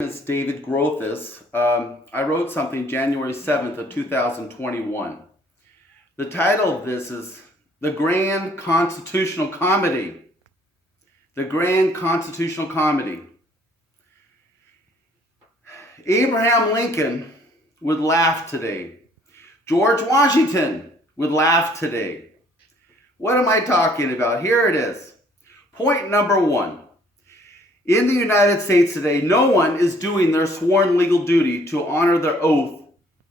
Is David Grothis. I wrote something January 7th of 2021. The title of this is The Grand Constitutional Comedy. The Grand Constitutional Comedy. Abraham Lincoln would laugh today. George Washington would laugh today. What am I talking about? Here it is. Point number one. In the United States today, no one is doing their sworn legal duty to honor their oath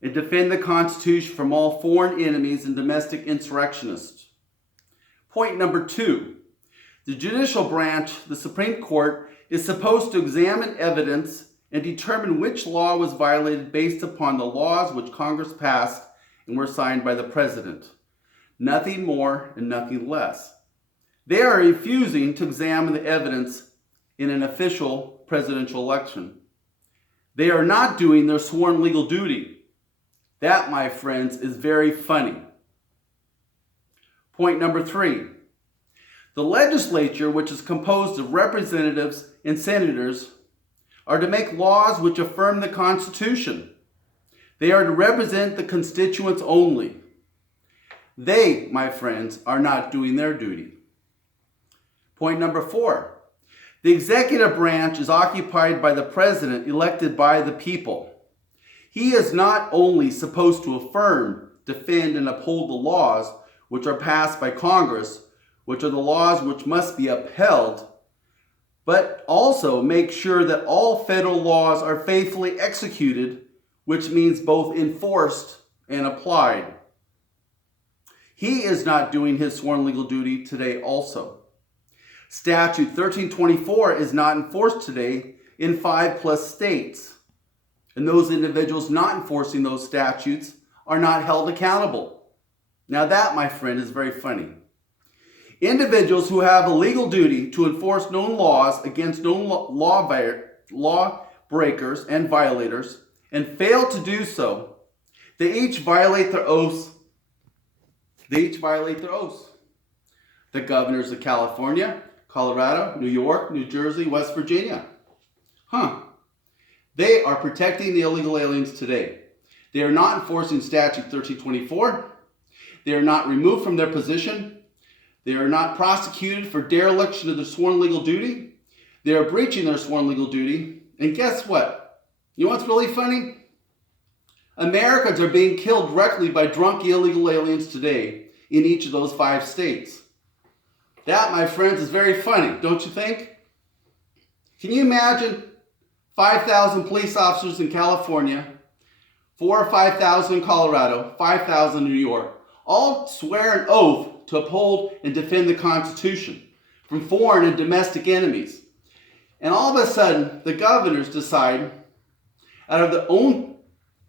and defend the Constitution from all foreign enemies and domestic insurrectionists. Point number two. The judicial branch, the Supreme Court, is supposed to examine evidence and determine which law was violated based upon the laws which Congress passed and were signed by the President. Nothing more and nothing less. They are refusing to examine the evidence in an official presidential election. They are not doing their sworn legal duty. That, my friends, is very funny. Point number three. The legislature, which is composed of representatives and senators, are to make laws which affirm the Constitution. They are to represent the constituents only. They, my friends, are not doing their duty. Point number four. The executive branch is occupied by the president elected by the people. He is not only supposed to affirm, defend, and uphold the laws which are passed by Congress, which are the laws which must be upheld, but also make sure that all federal laws are faithfully executed, which means both enforced and applied. He is not doing his sworn legal duty today also. Statute 1324 is not enforced today in 5+ states. And those individuals not enforcing those statutes are not held accountable. Now that, my friend, is very funny. Individuals who have a legal duty to enforce known laws against known law breakers and violators and fail to do so, they each violate their oaths. The governors of California, Colorado, New York, New Jersey, West Virginia. They are protecting the illegal aliens today. They are not enforcing Statute 1324. They are not removed from their position. They are not prosecuted for dereliction of their sworn legal duty. They are breaching their sworn legal duty. And guess what? You know what's really funny? Americans are being killed directly by drunk illegal aliens today in each of those 5 states. That, my friends, is very funny, don't you think? Can you imagine 5,000 police officers in California, 4,000 or 5,000 in Colorado, 5,000 in New York, all swear an oath to uphold and defend the Constitution from foreign and domestic enemies. And all of a sudden, the governors decide, out of their own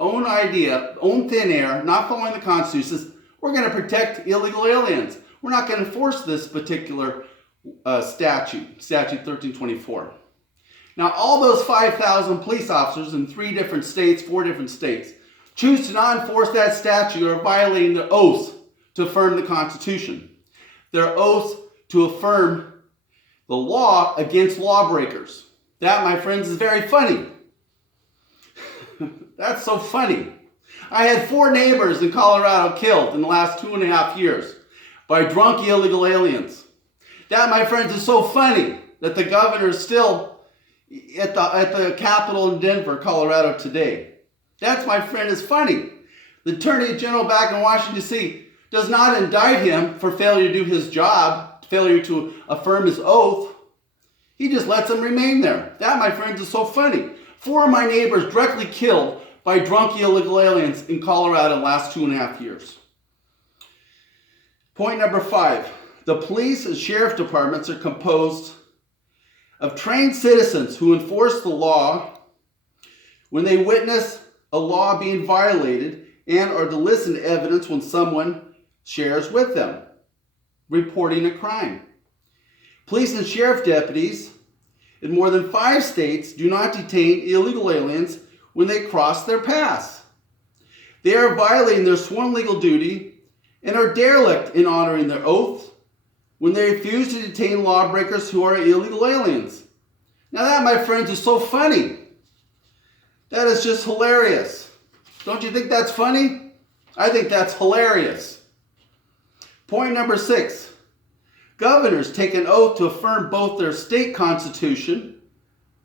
thin air, not following the Constitution, says, we're going to protect illegal aliens. We're not going to enforce this particular statute 1324. Now, all those 5,000 police officers in 4 different states, choose to not enforce that statute or violating their oaths to affirm the Constitution. Their oaths to affirm the law against lawbreakers. That, my friends, is very funny. That's so funny. I had 4 neighbors in Colorado killed in the last 2.5 years by drunk illegal aliens. That, my friends, is so funny that the governor is still at the Capitol in Denver, Colorado today. That's, my friend, is funny. The Attorney General back in Washington D.C. does not indict him for failure to do his job, failure to affirm his oath. He just lets him remain there. That, my friends, is so funny. 4 of my neighbors directly killed by drunk illegal aliens in Colorado in the last 2.5 years. Point number 5. The police and sheriff departments are composed of trained citizens who enforce the law when they witness a law being violated and are to listen to evidence when someone shares with them, reporting a crime. Police and sheriff deputies in more than 5 states do not detain illegal aliens when they cross their paths. They are violating their sworn legal duty and are derelict in honoring their oath when they refuse to detain lawbreakers who are illegal aliens. Now that, my friends, is so funny. That is just hilarious. Don't you think that's funny? I think that's hilarious. Point number 6. Governors take an oath to affirm both their state constitution,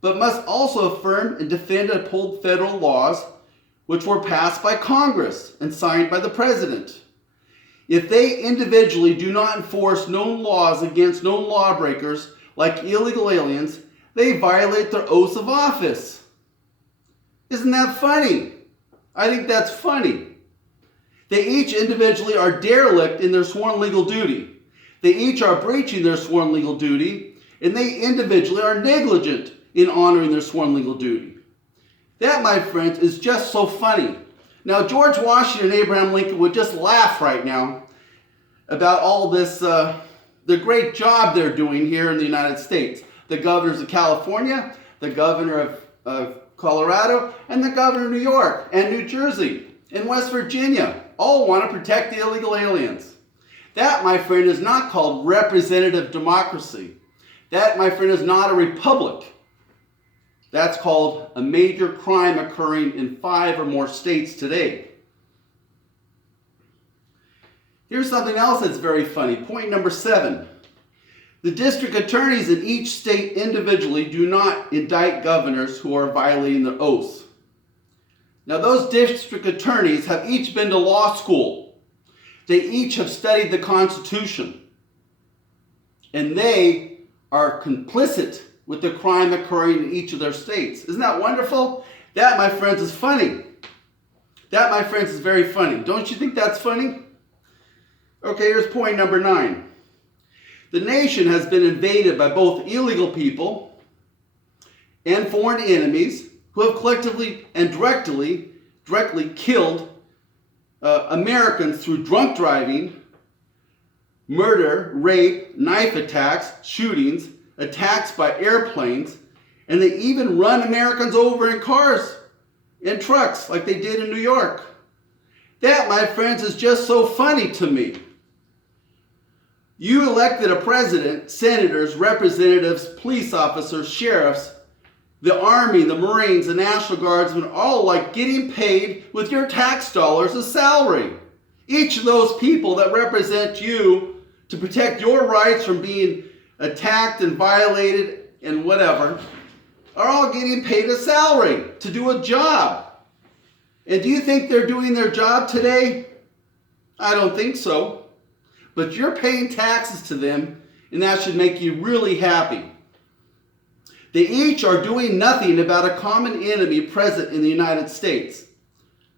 but must also affirm and defend and uphold federal laws which were passed by Congress and signed by the President. If they individually do not enforce known laws against known lawbreakers like illegal aliens, they violate their oaths of office. Isn't that funny? I think that's funny. They each individually are derelict in their sworn legal duty. They each are breaching their sworn legal duty, and they individually are negligent in honoring their sworn legal duty. That, my friends, is just so funny. Now, George Washington and Abraham Lincoln would just laugh right now about all this, the great job they're doing here in the United States. The governors of California, the governor of Colorado, and the governor of New York and New Jersey and West Virginia all want to protect the illegal aliens. That, my friend, is not called representative democracy. That, my friend, is not a republic. That's called a major crime occurring in 5 or more states today. Here's something else that's very funny. Point number 7. The district attorneys in each state individually do not indict governors who are violating their oaths. Now, those district attorneys have each been to law school. They each have studied the Constitution. And they are complicit with the crime occurring in each of their states. Isn't that wonderful? That, my friends, is funny. That, my friends, is very funny. Don't you think that's funny? Okay, here's point number 9. The nation has been invaded by both illegal people and foreign enemies who have collectively and directly killed Americans through drunk driving, murder, rape, knife attacks, shootings, attacks by airplanes, and they even run Americans over in cars and trucks like they did in New York. That, my friends, is just so funny to me. You elected a president, senators, representatives, police officers, sheriffs, the Army, the Marines, the National Guardsmen, all like getting paid with your tax dollars as salary. Each of those people that represent you to protect your rights from being attacked and violated and whatever are all getting paid a salary to do a job. And do you think they're doing their job today? I don't think so. But you're paying taxes to them, and that should make you really happy. They each are doing nothing about a common enemy present in the United States.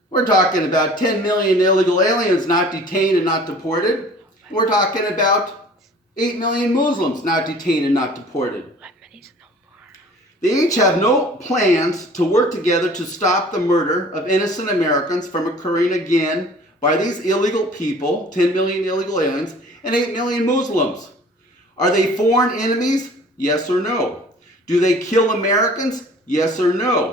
We're talking about 10 million illegal aliens not detained and not deported. We're talking about 8 million Muslims not detained and not deported. They each have no plans to work together to stop the murder of innocent Americans from occurring again by these illegal people, 10 million illegal aliens, and 8 million Muslims. Are they foreign enemies? Yes or no? Do they kill Americans? Yes or no?